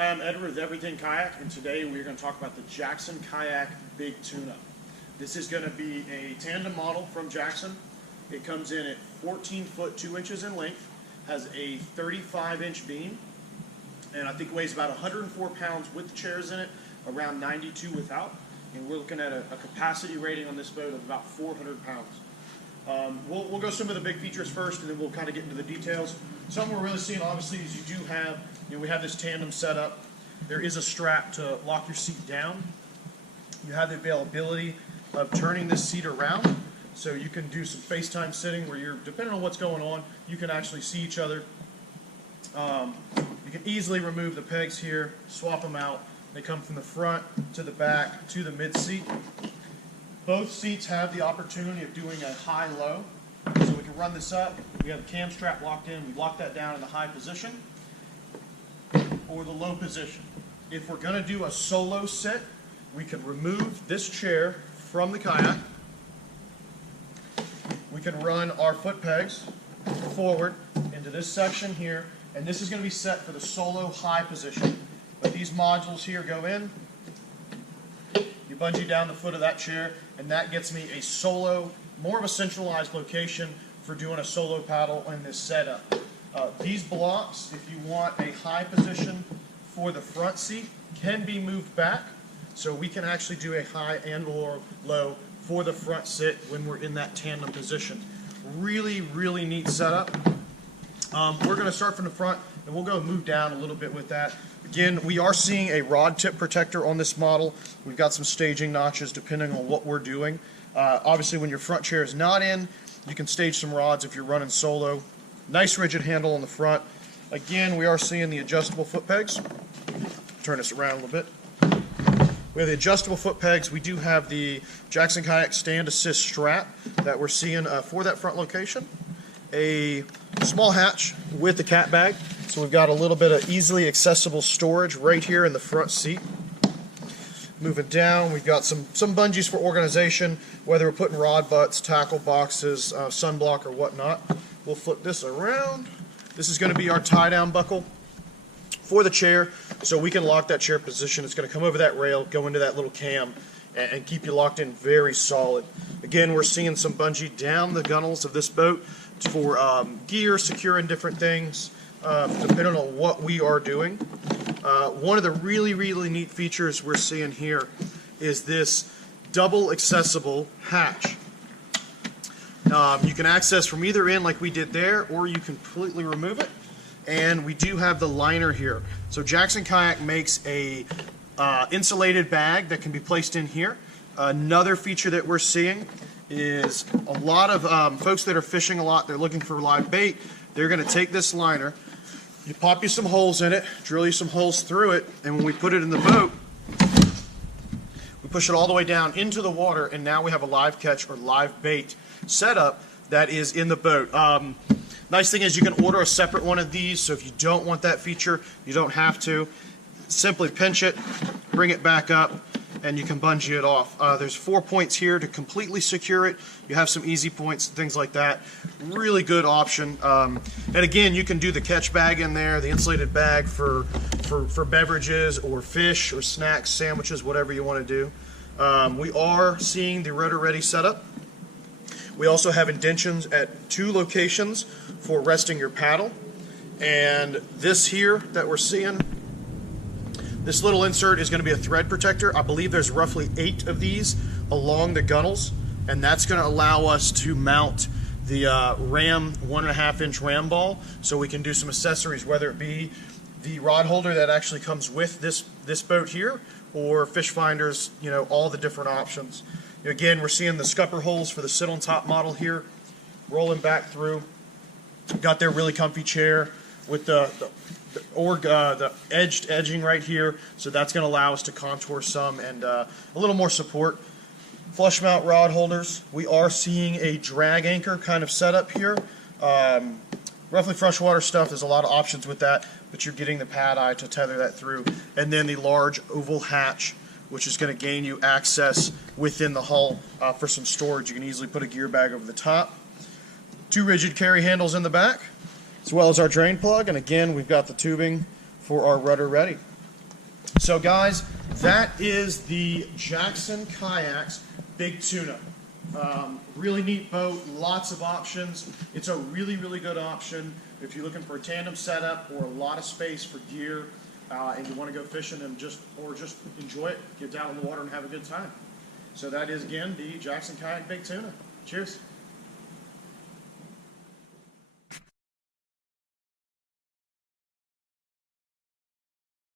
Hi, I'm Edward with Everything Kayak, and today we're going to talk about the Jackson Kayak Big Tuna. This is going to be a tandem model from Jackson. It comes in at 14 foot 2 inches in length, has a 35-inch beam, and I think weighs about 104 pounds with the chairs in it, around 92 without, and we're looking at a capacity rating on this boat of about 400 pounds. We'll go some of the big features first, and then we'll kind of get into the details. Something we're really seeing, obviously, is you do have, we have this tandem set up. There is a strap to lock your seat down. You have the availability of turning this seat around, so you can do some FaceTime sitting where you're, depending on what's going on, you can actually see each other. You can easily remove the pegs here, swap them out. They come from the front to the back to the mid seat. Both seats have the opportunity of doing a high-low, so we can run this up. We have the cam strap locked in. We lock that down in the high position or the low position. If we're going to do a solo sit, we can remove this chair from the kayak. We can run our foot pegs forward into this section here, and this is going to be set for the solo high position. But these modules here go in. You bungee down the foot of that chair, and that gets me a solo, more of a centralized location for doing a solo paddle in this setup. These blocks, if you want a high position for the front seat, can be moved back, so we can actually do a high and or low for the front sit when we're in that tandem position. Really, really neat setup. We're going to start from the front, and we'll go move down a little bit with that. Again, we are seeing a rod tip protector on this model. We've got some staging notches depending on what we're doing. Obviously, when your front chair is not in, you can stage some rods if you're running solo. Nice rigid handle on the front. Again, we are seeing the adjustable foot pegs. Turn this around a little bit. We have the adjustable foot pegs. We do have the Jackson Kayak stand assist strap that we're seeing for that front location. A small hatch with the cat bag. So we've got a little bit of easily accessible storage right here in the front seat. Moving down, we've got some bungees for organization, whether we're putting rod butts, tackle boxes, sunblock, or whatnot. We'll flip this around. This is going to be our tie-down buckle for the chair, so we can lock that chair position. It's going to come over that rail, go into that little cam, and keep you locked in very solid. Again, we're seeing some bungee down the gunnels of this boat for gear, securing different things, depending on what we are doing. One of the really, really neat features we're seeing here is this double accessible hatch. You can access from either end like we did there, or you can completely remove it. And we do have the liner here. So Jackson Kayak makes a insulated bag that can be placed in here. Another feature that we're seeing is a lot of folks that are fishing a lot, they're looking for live bait. They're going to take this liner, you pop you some holes in it, drill you some holes through it, and when we put it in the boat, we push it all the way down into the water, and now we have a live catch or live bait setup that is in the boat. Nice thing is you can order a separate one of these, so if you don't want that feature, you don't have to. Simply pinch it, bring it back up, and you can bungee it off. There's 4 points here to completely secure it. You have some easy points and things like that. Really good option. And again, you can do the catch bag in there, the insulated bag for beverages or fish or snacks, sandwiches, whatever you want to do. We are seeing the rotor ready setup. We also have indentions at 2 locations for resting your paddle. And this here that we're seeing, this little insert is going to be a thread protector. I believe there's roughly 8 of these along the gunnels, and that's going to allow us to mount the ram 1.5-inch ram ball, so we can do some accessories, whether it be the rod holder that actually comes with this boat here, or fish finders, all the different options. Again, we're seeing the scupper holes for the sit on top model here, rolling back through. Got their really comfy chair with the edged edging right here, so that's going to allow us to contour some and a little more support. Flush mount rod holders. We are seeing a drag anchor kind of setup here. Roughly freshwater stuff, there's a lot of options with that, but you're getting the pad eye to tether that through. And then the large oval hatch, which is going to gain you access within the hull for some storage. You can easily put a gear bag over the top. 2 rigid carry handles in the back, as well as our drain plug, and again, we've got the tubing for our rudder ready. So guys, that is the Jackson Kayaks Big Tuna. Really neat boat, lots of options. It's a really, really good option if you're looking for a tandem setup or a lot of space for gear, and you want to go fishing and just enjoy it, get down in the water and have a good time. So that is, again, the Jackson Kayak Big Tuna. Cheers.